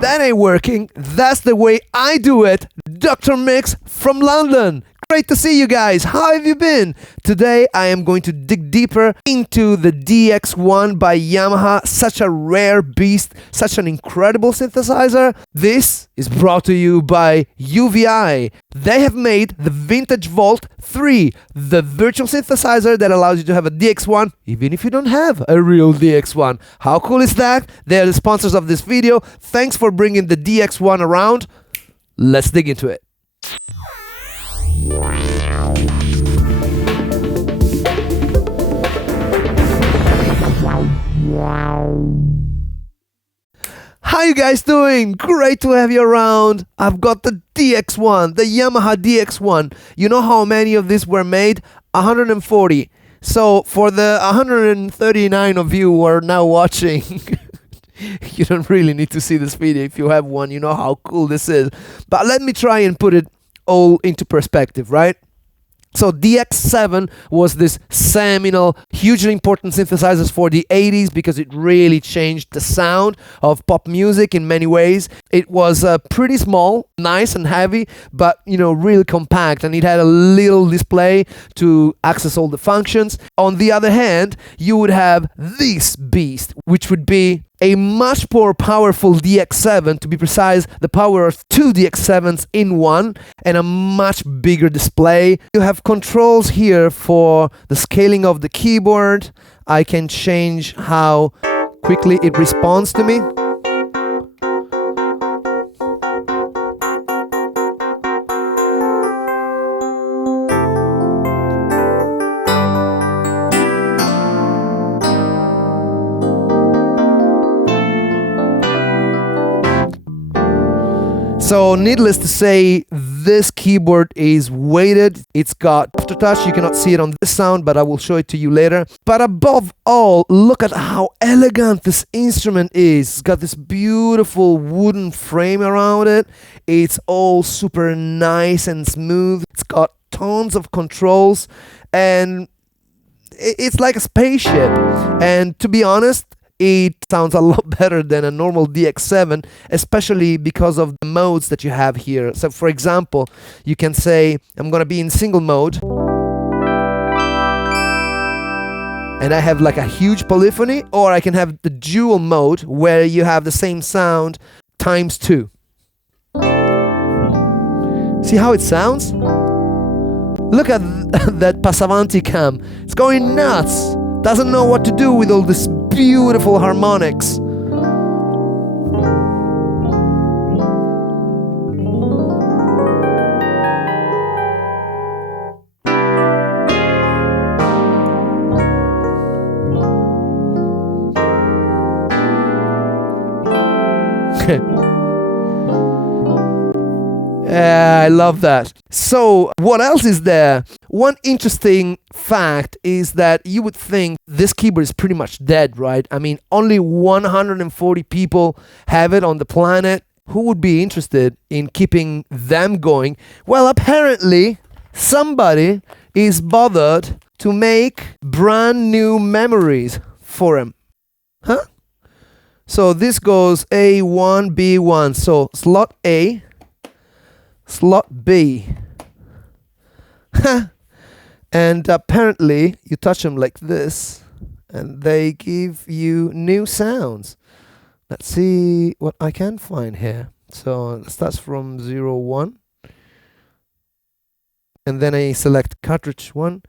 that ain't working. That's the way I do it. Dr. Mix from London. Great to see you guys. How have you been? Today I am going to dig deeper into the DX1 by Yamaha. Such a rare beast, such an incredible synthesizer. This is brought to you by UVI. They have made the Vintage Vault 3, the virtual synthesizer that allows you to have a DX1 even if you don't have a real DX1. How cool is that? They are the sponsors of this video. Thanks for bringing the DX1 around. Let's dig into it. How you guys doing? Great to have you around. I've got the DX1, the Yamaha DX1. You know how many of these were made? 140. So for the 139 of you who are now watching, you don't really need to see this video. If you have one, you know how cool this is. But let me try and put it all into perspective, right? So DX7 was this seminal, hugely important synthesizers for the 80s because it really changed the sound of pop music in many ways. It was pretty small, nice and heavy, but really compact, and it had a little display to access all the functions. On the other hand, you would have this beast, which would be a much more powerful DX7, to be precise, the power of 2 DX7s in one, and a much bigger display. You have controls here for the scaling of the keyboard. I can change how quickly it responds to me. So needless to say, this keyboard is weighted. It's got aftertouch. You cannot see it on this sound, but I will show it to you later. But above all, look at how elegant this instrument is. It's got this beautiful wooden frame around it. It's all super nice and smooth. It's got tons of controls, and it's like a spaceship. And to be honest, it sounds a lot better than a normal DX7, especially because of the modes that you have here. So for example, you can say, I'm gonna be in single mode, and I have like a huge polyphony, or I can have the dual mode where you have the same sound times 2. See how it sounds? Look at that Passavanti cam. It's going nuts. Doesn't know what to do with all this beautiful harmonics. Yeah, I love that. So, what else is there? One interesting fact is that you would think this keyboard is pretty much dead, right? I mean, only 140 people have it on the planet. Who would be interested in keeping them going? Well, apparently, somebody is bothered to make brand new memories for him. Huh? So this goes A1, B1. So slot A, slot B. And apparently you touch them like this and they give you new sounds. Let's see what I can find here. So it starts from 0, 1. And then I select cartridge 1.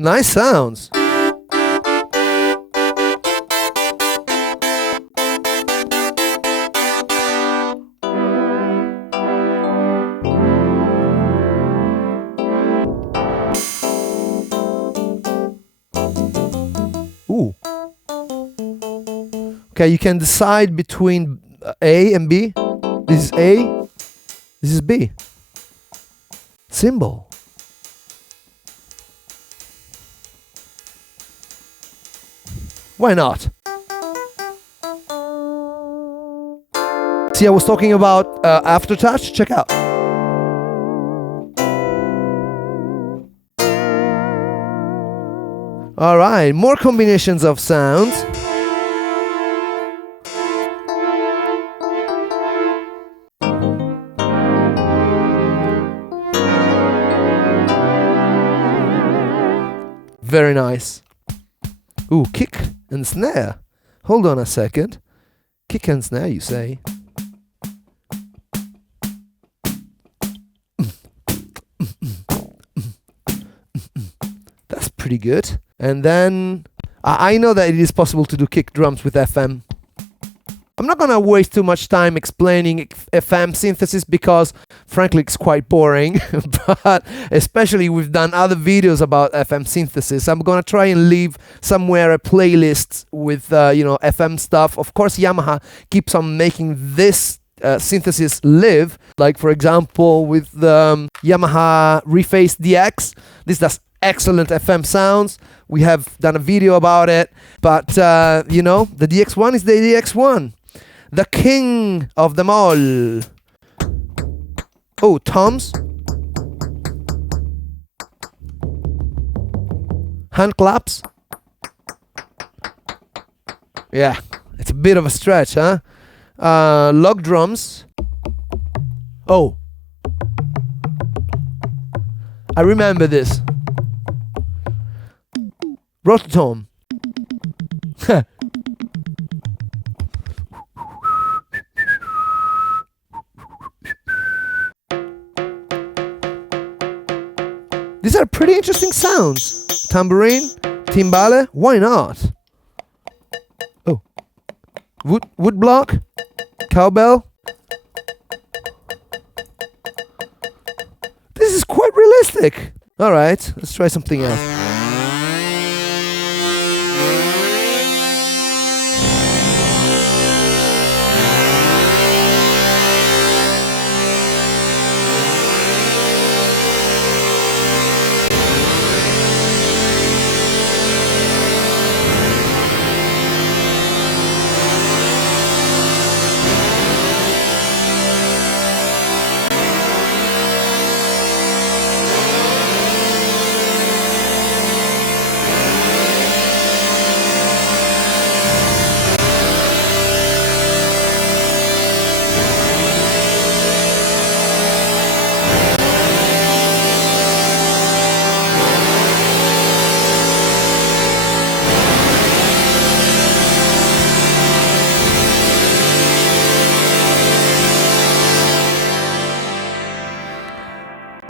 Nice sounds. Ooh. Okay, you can decide between A and B. This is A, this is B. Symbol. Why not? See, I was talking about aftertouch. Check out. All right, more combinations of sounds. Very nice. Ooh, kick and snare. Hold on a second. Kick and snare, you say? That's pretty good. And then I know that it is possible to do kick drums with FM. I'm not gonna waste too much time explaining FM synthesis because frankly it's quite boring, but especially we've done other videos about FM synthesis. I'm gonna try and leave somewhere a playlist with FM stuff. Of course Yamaha keeps on making this synthesis live, like for example with the Yamaha Reface DX. This does excellent FM sounds. We have done a video about it, but the DX1 is the DX1. The king of them all. Oh, toms. Hand claps. Yeah, it's a bit of a stretch, huh? Log drums. Oh, I remember this. Rototome. These are pretty interesting sounds. Tambourine, timbale, why not? Oh, wood block, cowbell. This is quite realistic. All right, let's try something else.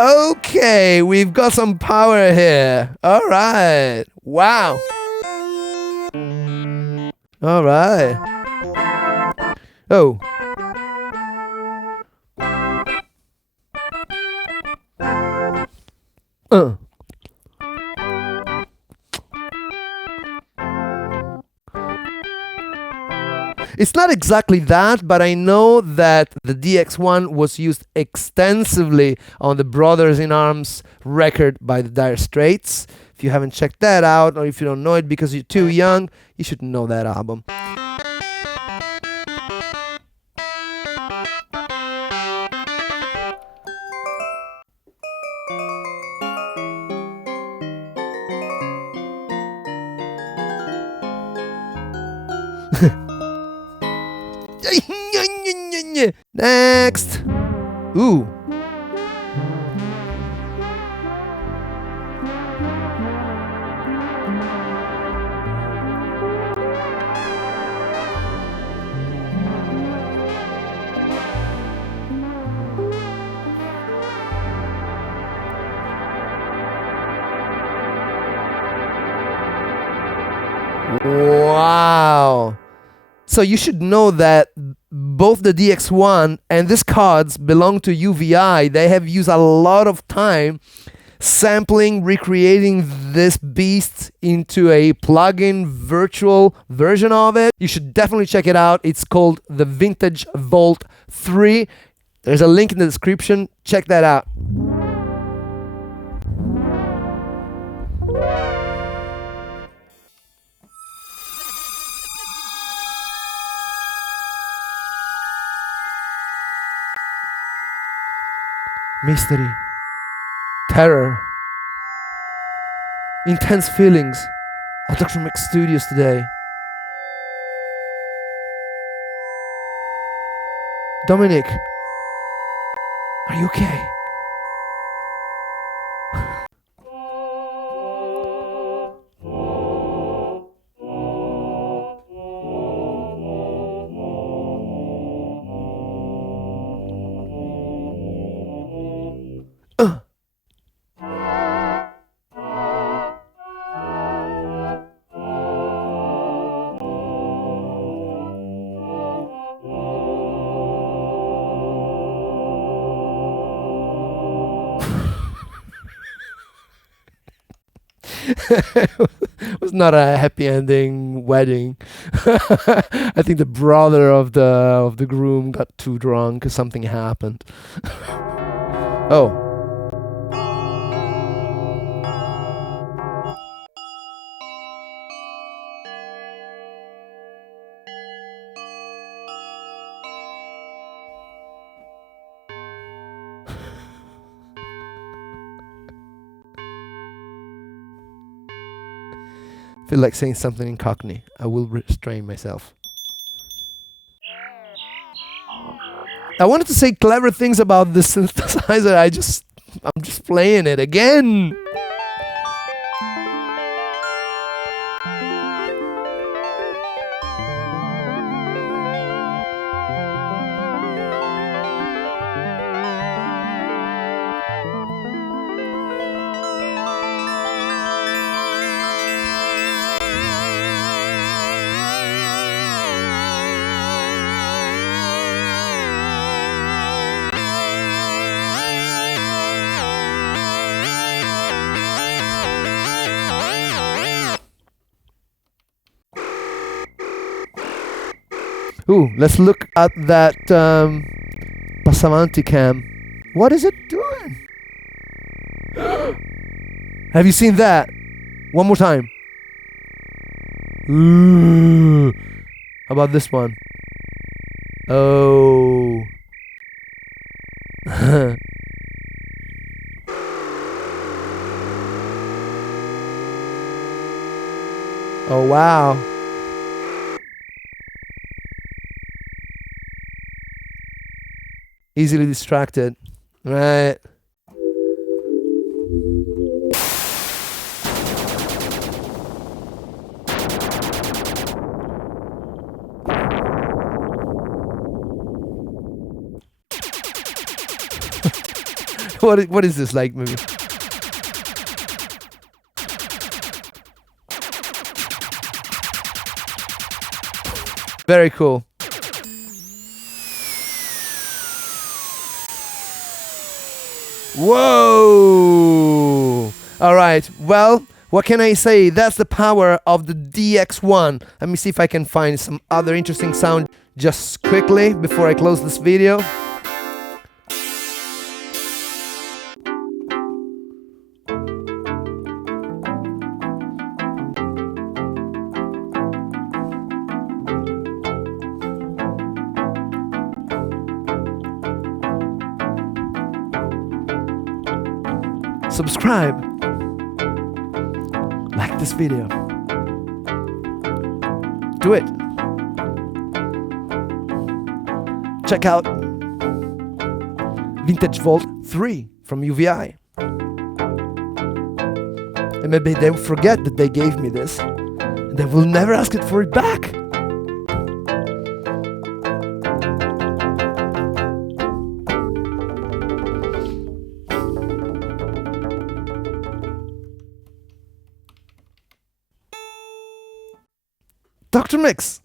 Okay, we've got some power here. All right. Wow. All right. Oh. It's not exactly that, but I know that the DX1 was used extensively on the Brothers in Arms record by the Dire Straits. If you haven't checked that out, or if you don't know it because you're too young, you should know that album. Next. Ooh. Wow. So you should know that both the DX1 and this cards belong to UVI. They have used a lot of time sampling, recreating this beast into a plug-in virtual version of it. You should definitely check it out. It's called the Vintage Vault 3. There's a link in the description. Check that out. Mystery, terror, intense feelings, at Dr. Mix Studios today. Dominic, are you okay? It was not a happy ending wedding. I think the brother of the groom got too drunk. Something happened. Oh. Feel like saying something in Cockney. I will restrain myself. I wanted to say clever things about the synthesizer. I'm just playing it again. Ooh, let's look at that Passavanti cam. What is it doing? Have you seen that? One more time. Ooh. How about this one? Oh. Oh, wow. Easily distracted, right? What is this like movie? Very cool. Whoa! All right. Well, what can I say? That's the power of the DX1. Let me see if I can find some other interesting sound just quickly before I close this video. Subscribe, like this video, do it. Check out Vintage Vault 3 from UVI. And maybe they will forget that they gave me this, and they will never ask it for it back. Dr. Mix.